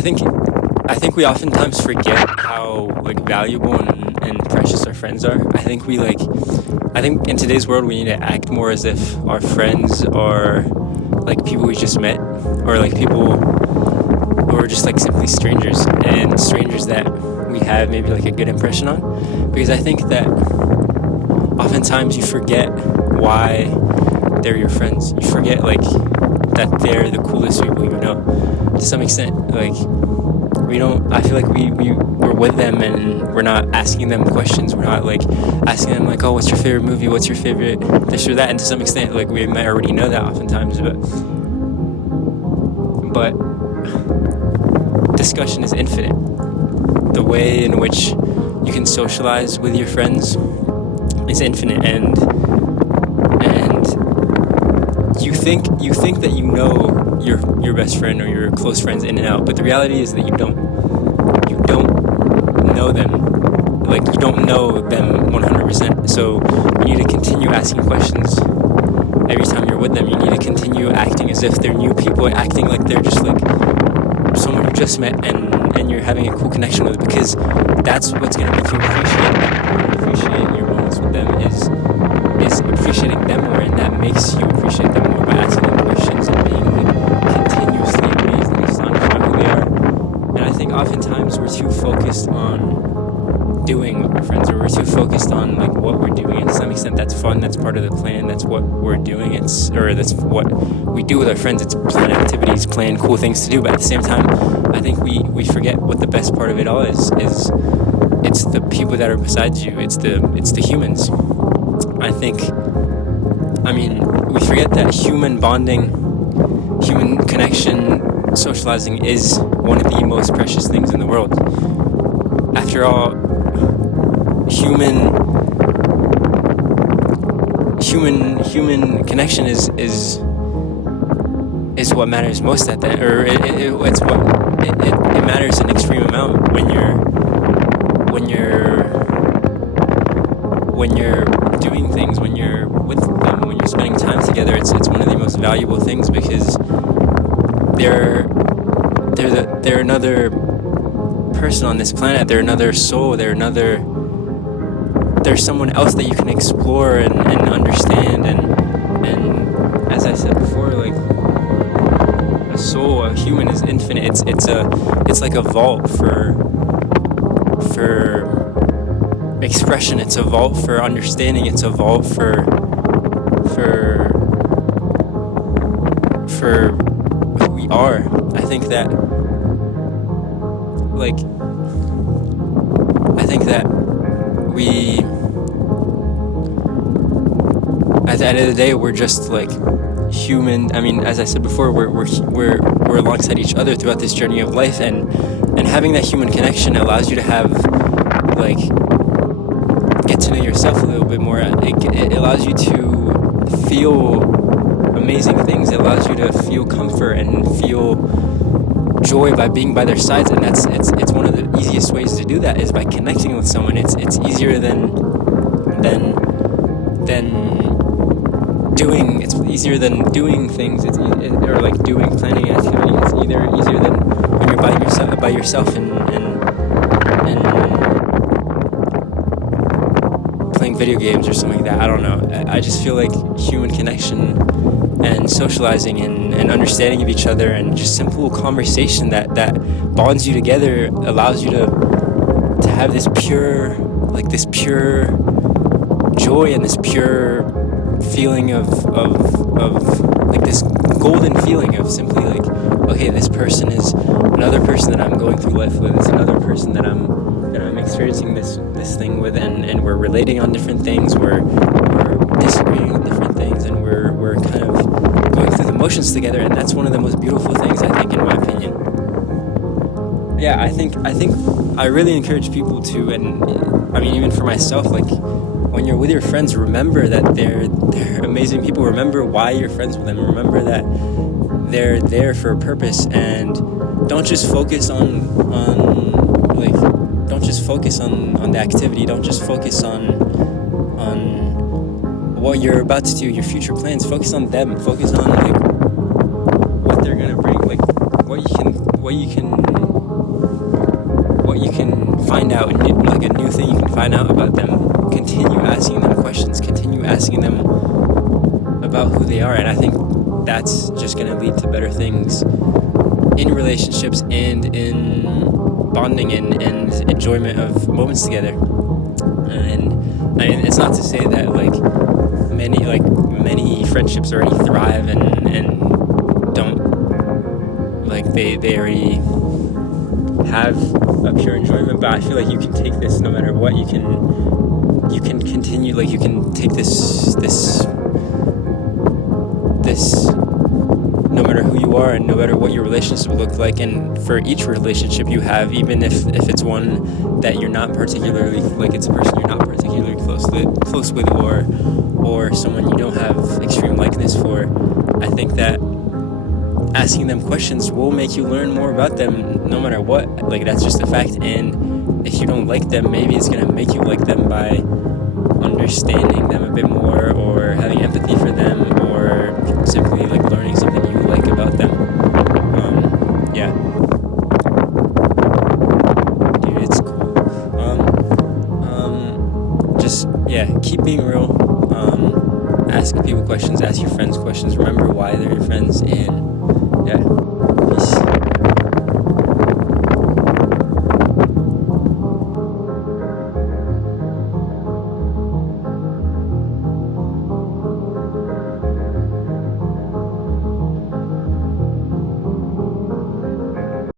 I think we oftentimes forget how like valuable and precious our friends are. I think in today's world we need to act more as if our friends are like people we just met, or like people who are just like simply strangers, and strangers that we have maybe like a good impression on. Because I think that oftentimes you forget why they're your friends. You forget like that they're the coolest people you know. To some extent, like I feel like we're with them and we're not asking them questions. We're not like asking them like, oh, what's your favorite movie? What's your favorite this or that? And to some extent, like we might already know that oftentimes, but discussion is infinite. The way in which you can socialize with your friends is infinite, and you think that you know your best friend or your close friends in and out, but the reality is that you don't know them. Like, you don't know them 100%. So you need to continue asking questions every time you're with them. You need to continue acting as if they're new people, acting like they're just like someone you just met and you're having a cool connection with, because that's what's going to make you appreciate your moments with them is appreciating them more, and that makes you appreciate them more by asking them questions and being like continuously amazed and astonished by who they are. And I think oftentimes we're too focused on doing with our friends, or we're too focused on like what we're doing, and to some extent that's fun, that's part of the plan, that's what we're doing, that's what we do with our friends. It's plan activities, plan cool things to do, but at the same time I think we forget what the best part of it all is it's the people that are besides you, it's the humans. We forget that human bonding, human connection, socializing is one of the most precious things in the world. After all, human connection is what matters most at that, or it matters an extreme amount when you're doing things, when you're with them, when you're spending time together. It's one of the most valuable things, because they're another person on this planet. They're another soul. They're someone else that you can explore and understand. And as I said before, like a soul, a human is infinite. It's like a vault for expression. It's a vault for understanding. It's a vault for who we are. I think that we, at the end of the day, we're just like human. I mean, as I said before, we're alongside each other throughout this journey of life, and having that human connection allows you to have like get to know yourself a little bit more. It allows you to feel amazing things. It allows you to feel comfort and feel joy by being by their sides, and it's one of the easiest ways to do that is by connecting with someone. It's easier than doing. It's easier than doing things. Or like doing planning activity. It's easier than when you're by yourself and playing video games or something like that. I don't know. I just feel like human connection and socializing and understanding of each other and just simple conversation that bonds you together allows you to have this pure joy and this pure feeling of like this golden feeling of simply like, okay, this person is another person that I'm going through life with. It's another person that I'm experiencing this thing with, and we're relating on different things. We're disagreeing on different things, and we're kind of going through the motions together, and that's one of the most beautiful things, I think, in my opinion. Yeah, I think I really encourage people to, and I mean, even for myself, like when you're with your friends, remember that they're amazing people. Remember why you're friends with them. Remember that they're there for a purpose, and don't just focus on the activity. Don't just focus on what you're about to do, your future plans. Focus on them. Focus on like what they're gonna bring, like what you can find out like a new thing you can find out about them, continue asking them questions, continue asking them about who they are. And I think that's just going to lead to better things in relationships and in bonding and enjoyment of moments together. And it's not to say that many friendships already thrive and don't, like, they already have a pure enjoyment, but I feel like you can take this no matter what. You can continue, like, you can take this no matter who you are and no matter what your relationship look like. And for each relationship you have, even if it's one that you're not particularly, like, it's a person you're not particularly close with or someone you don't have extreme likeness for, I think that asking them questions will make you learn more about them no matter what. Like, that's just a fact. And if you don't like them, maybe it's going to make you like them by understanding them a bit more or having empathy for them or simply, like, learning something you like about them. Yeah. Dude, it's cool. Keep being real. Ask people questions, ask your friends questions, remember why they're your friends, and yeah.